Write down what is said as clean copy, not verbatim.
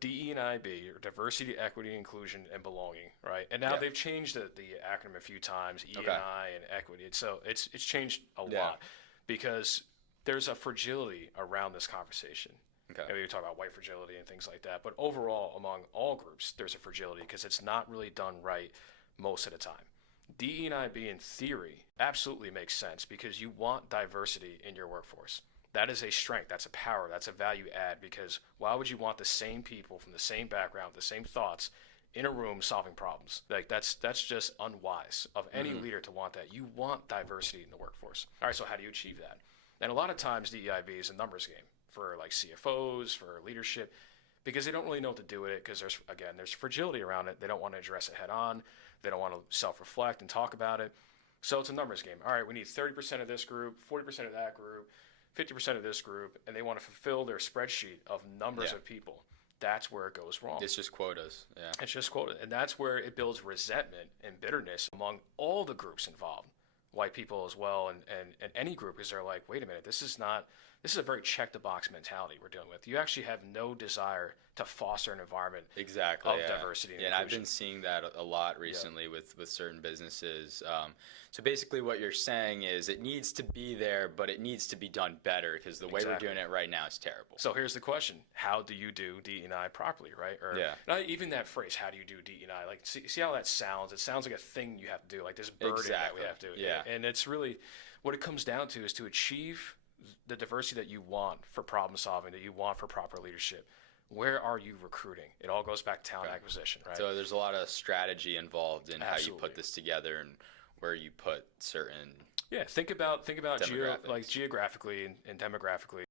DE&IB, or diversity, equity, inclusion, and belonging, right? And now Yeah. they've changed the acronym a few times, E and Okay. I and equity. So it's changed a Yeah. lot because there's a fragility around this conversation. Okay. And we talk about white fragility and things like that, but overall, among all groups, there's a fragility because it's not really done right most of the time. DE&IB in theory absolutely makes sense because you want diversity in your workforce. That is a strength, that's a power, that's a value add because why would you want the same people from the same background, the same thoughts in a room solving problems? Like that's just unwise of any leader to want that. You want diversity in the workforce. All right, so how do you achieve that? And a lot of times DEIB is a numbers game for like CFOs, for leadership, because they don't really know what to do with it because there's fragility around it. They don't want to address it head on. They don't want to self-reflect and talk about it. So it's a numbers game. All right, we need 30% of this group, 40% of that group, 50% of this group, and they want to fulfill their spreadsheet of numbers of people. That's where it goes wrong. It's just quotas. Yeah. It's just quotas. And that's where it builds resentment and bitterness among all the groups involved, white people as well, and any group, because they're like, wait a minute, this is a very check the box mentality we're dealing with. You actually have no desire to foster an environment Exactly, of yeah. diversity and Yeah, and I've inclusion. been seeing that a lot recently with certain businesses. So basically what you're saying is it needs to be there, but it needs to be done better because the way we're Exactly. doing it right now is terrible. So here's the question: how do you do DE&I properly, right? Or Yeah. not even that phrase. How do you do DE&I? Like, see how that sounds? It sounds like a thing you have to do, like this burden that Exactly. we have to. Yeah. And it's really what it comes down to is to achieve the diversity that you want for problem solving, that you want for proper leadership. Where are you recruiting? It all goes back to talent acquisition, right? So there's a lot of strategy involved in how you Absolutely. put this together and where you put certain Yeah, think about Demographics. geographically and demographically.